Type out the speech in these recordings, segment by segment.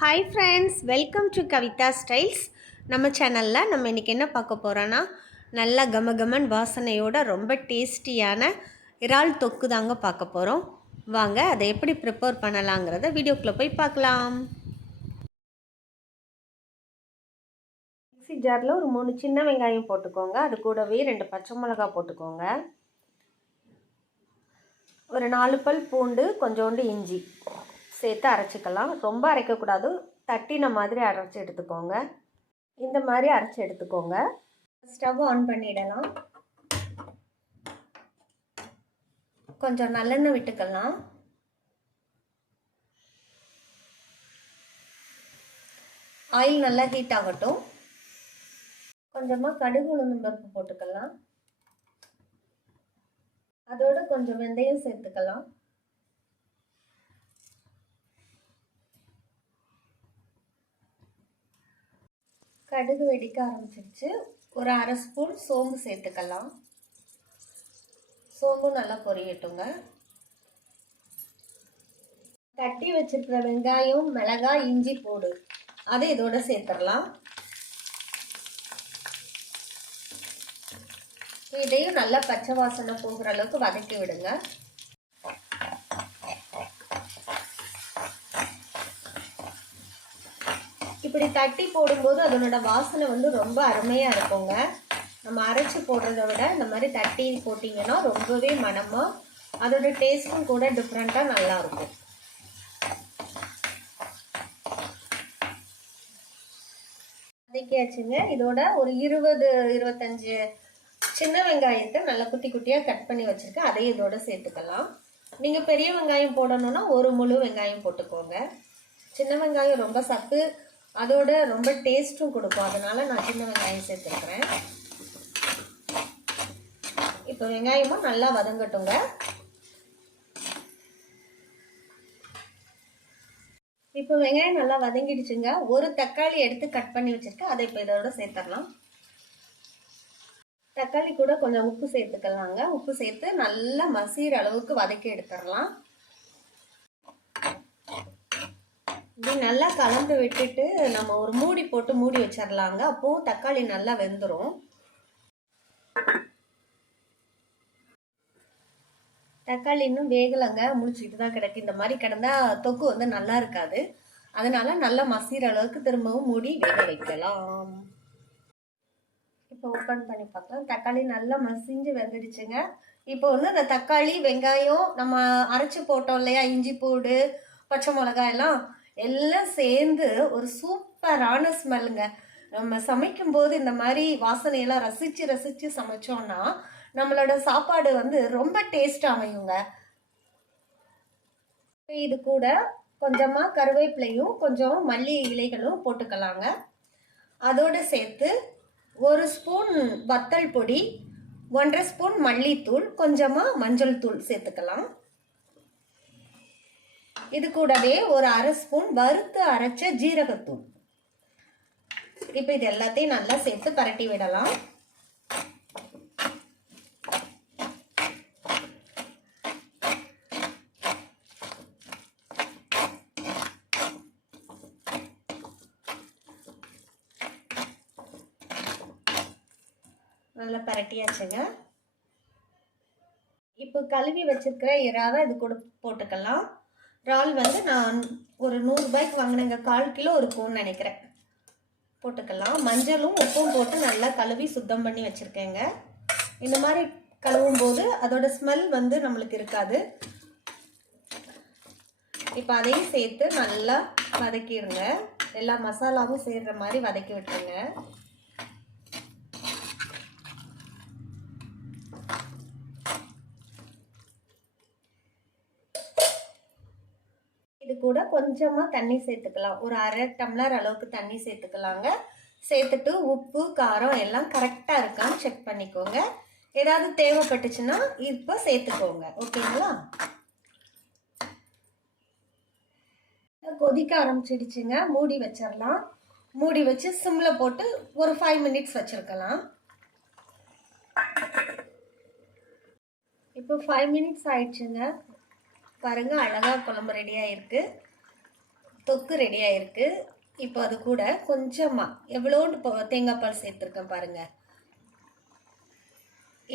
Hi friends, welcome to Kavitha styles. நம்ம சேனலில் நம்ம இன்றைக்கி என்ன பார்க்க போகிறோன்னா, நல்லா கமகமன் வாசனையோட ரொம்ப டேஸ்டியான இறால் தொக்கு தாங்க பார்க்க போகிறோம். வாங்க அதை எப்படி ப்ரிப்பேர் பண்ணலாங்கிறத வீடியோக்குள்ளே போய் பார்க்கலாம். மிக்ஸி ஜாரில் ஒரு 3 சின்ன வெங்காயம் போட்டுக்கோங்க. அது கூடவே 2 பச்சை மிளகாய் போட்டுக்கோங்க. ஒரு 4 பல் பூண்டு, கொஞ்சோண்டு இஞ்சி சேர்த்து அரைச்சிக்கலாம். ரொம்ப அரைக்கக்கூடாது, தட்டின மாதிரி அரைச்சி எடுத்துக்கோங்க. இந்த மாதிரி அரைச்சி எடுத்துக்கோங்க. ஸ்டவ் ஆன் பண்ணிடலாம். கொஞ்சம் நல்லெண்ணெய் விட்டுக்கலாம். ஆயில் நல்லா ஹீட் ஆகட்டும். கொஞ்சமாக கடுகு உளுந்தம் பருப்பு போட்டுக்கலாம். அதோட கொஞ்சம் வெந்தயம் சேர்த்துக்கலாம். கடுகு வெடிக்க ஆரம்பிச்சிருச்சு. ஒரு அரை ஸ்பூன் சோம்பு சேர்த்துக்கலாம். சோம்பு நல்லா பொரியட்டுங்க. தட்டி வச்சிருக்கிற வெங்காயம், மிளகாய், இஞ்சி பூண்டு அதை இதோட சேர்த்துடலாம். இதையும் நல்லா பச்சை வாசனை போகிற அளவுக்கு வதக்கி விடுங்க. இப்படி தட்டி போடும்போது அதனோட வாசனை வந்து ரொம்ப அருமையாக இருக்குங்க. நம்ம அரைச்சி போடுறத விட இந்த மாதிரி தட்டி போட்டிங்கன்னா ரொம்பவே மனமாக, அதோட டேஸ்ட்டும் கூட டிஃப்ரெண்ட்டாக நல்லாயிருக்கும். வதக்கியாச்சுங்க. இதோட ஒரு 20-25 சின்ன வெங்காயத்தை நல்லா குட்டி குட்டியாக கட் பண்ணி வச்சுருக்கேன். அதையும் இதோட சேர்த்துக்கலாம். நீங்கள் பெரிய வெங்காயம் போடணுன்னா ஒரு முழு வெங்காயம் போட்டுக்கோங்க. சின்ன வெங்காயம் ரொம்ப சத்து, அதோட ரொம்ப டேஸ்ட்டும் கொடுக்கும். அதனால நான் சின்ன வெங்காயம் சேர்த்துருக்கிறேன். இப்போ வெங்காயமும் நல்லா வதங்கட்டுங்க. இப்போ வெங்காயம் நல்லா வதங்கிடுச்சுங்க. ஒரு தக்காளி எடுத்து கட் பண்ணி வச்சிருக்கேன். அதை இப்போ இதோட சேர்த்துடலாம். தக்காளி கூட கொஞ்சம் உப்பு சேர்த்துக்கலாங்க. உப்பு சேர்த்து நல்லா மசிகிற அளவுக்கு வதக்கி எடுத்துடலாம். இப்படி நல்லா கலந்து விட்டுட்டு நம்ம ஒரு மூடி போட்டு மூடி வச்சிடலாங்க. அப்போ தக்காளி நல்லா வெந்துடும். தக்காளி இன்னும் வேகலைங்க, முடிச்சுக்கிட்டு தான் கிடக்கு. இந்த மாதிரி கிடந்தா தொக்கு வந்து நல்லா இருக்காது. அதனால நல்லா மசிகிற அளவுக்கு திரும்பவும் மூடி வேக வைக்கலாம். இப்போ ஓப்பன் பண்ணி பார்க்கலாம். தக்காளி நல்லா மசிஞ்சு வெந்துடுச்சுங்க. இப்போ வந்து அந்த தக்காளி, வெங்காயம், நம்ம அரைச்சி போட்டோம் இல்லையா, இஞ்சி பூண்டு, பச்சை மிளகாய் எல்லாம் சேர்ந்து ஒரு சூப்பரான ஸ்மெல்லுங்க. நம்ம சமைக்கும் போது இந்த மாதிரி வாசனையெல்லாம் ரசிச்சு ரசிச்சு சமைச்சோம்னா நம்மளோட சாப்பாடு வந்து ரொம்ப டேஸ்ட் அமையுங்க. இது கூட கொஞ்சமா கருவேப்பிலையும் கொஞ்சம் மல்லி இலைகளும் போட்டுக்கலாங்க. அதோட சேர்த்து 1 ஸ்பூன் வத்தல் பொடி, 1.5 ஸ்பூன் மல்லித்தூள், கொஞ்சமா மஞ்சள் தூள் சேர்த்துக்கலாம். இது கூடவே ஒரு அரை ஸ்பூன் வறுத்து அரைச்ச ஜீரகத்தூள். இப்போ இது எல்லாத்தையும் நல்லா சேர்த்து பரட்டி விடலாம். நல்லா பரட்டியாச்சுங்க. இப்போ கழுவி வச்சிருக்கிற இறாவை இது கூட போட்டுக்கலாம். இறால் வந்து நான் ஒரு 100 ரூபாய்க்கு வாங்கினேங்க. 1/4 கிலோ இருக்கும்னு நினைக்கிறேன். போட்டுக்கலாம். மஞ்சளும் உப்பும் போட்டு நல்லா கழுவி சுத்தம் பண்ணி வச்சுருக்கேங்க. இந்த மாதிரி கழுவும் போது அதோட ஸ்மெல் வந்து நம்மளுக்கு இருக்காது. இப்போ அதையும் சேர்த்து நல்லா வதக்கிடுங்க. எல்லா மசாலாவும் சேர்கிற மாதிரி வதக்கி விட்டுருங்க. இது கூட கொஞ்சமா தண்ணி சேர்த்துக்கலாம். ஒரு அரை டம்ளர் அளவுக்கு தண்ணி சேர்த்துக்கலாங்க. சேர்த்துட்டு உப்பு காரம் எல்லாம் கரெக்டா இருக்கான்னு செக் பண்ணிக்கோங்க. ஏதாவது தேவைப்பட்டுச்சுன்னா இப்போ சேர்த்துக்கோங்க. ஓகேங்களா? கொதிக்க ஆரம்பிச்சிடுச்சுங்க. மூடி வச்சிடலாம். மூடி வச்சு சிம்ல போட்டு ஒரு 5 மினிட்ஸ் வச்சிருக்கலாம். இப்போ 5 மினிட்ஸ் ஆயிடுச்சுங்க. பாருங்க, அழகா குழம்பு ரெடியாக இருக்கு. தொக்கு ரெடி ஆயிருக்கு. இப்போ அது கூட கொஞ்சமாக எவ்வளோண்டு தேங்காய் பால் சேர்த்துருக்கேன் பாருங்கள்.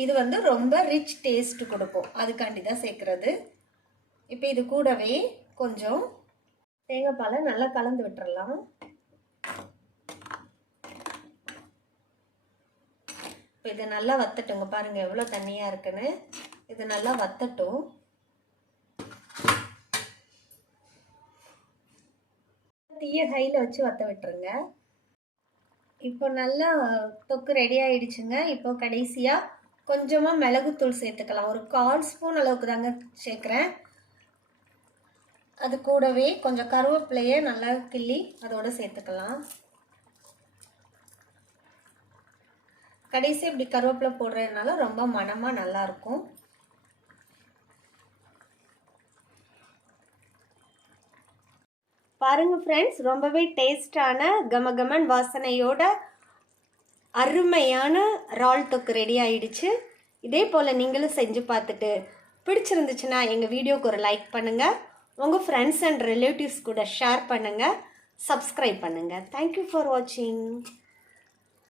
இது வந்து ரொம்ப ரிச் டேஸ்ட் கொடுக்கும், அதுக்காண்டி தான் சேர்க்குறது. இப்போ இது கூடவே கொஞ்சம் தேங்காய் பாலை நல்லா கலந்து விட்டுறலாம். இப்போ இது நல்லா வத்தட்டுங்க. பாருங்கள் எவ்வளோ தண்ணியாக இருக்குன்னு. இது நல்லா வத்தட்டும். தீய ஹையில் வச்சு வத்த விட்டுருங்க. இப்போ நல்லா தொக்கு ரெடி ஆயிடுச்சுங்க. இப்போ கடைசியாக கொஞ்சமாக மிளகுத்தூள் சேர்த்துக்கலாம். ஒரு 1/4 ஸ்பூன் அளவுக்கு தாங்க சேர்க்குறேன். அது கூடவே கொஞ்சம் கருவேப்பிலையை நல்லா கிள்ளி அதோடு சேர்த்துக்கலாம். கடைசி இப்படி கருவேப்பிலை போடுறதுனால ரொம்ப மணமாக நல்லாயிருக்கும். பாருங்கள் ஃப்ரெண்ட்ஸ், ரொம்பவே டேஸ்டான கமகமன் வாசனையோட அருமையான இறால் தொக்கு ரெடி ஆயிடுச்சு. இதே போல் நீங்களும் செஞ்சு பார்த்துட்டு பிடிச்சிருந்துச்சுன்னா எங்கள் வீடியோக்கு ஒரு லைக் பண்ணுங்கள். உங்கள் ஃப்ரெண்ட்ஸ் அண்ட் ரிலேட்டிவ்ஸ் கூட ஷேர் பண்ணுங்கள். சப்ஸ்கிரைப் பண்ணுங்கள். தேங்க்யூ ஃபார் வாட்சிங்.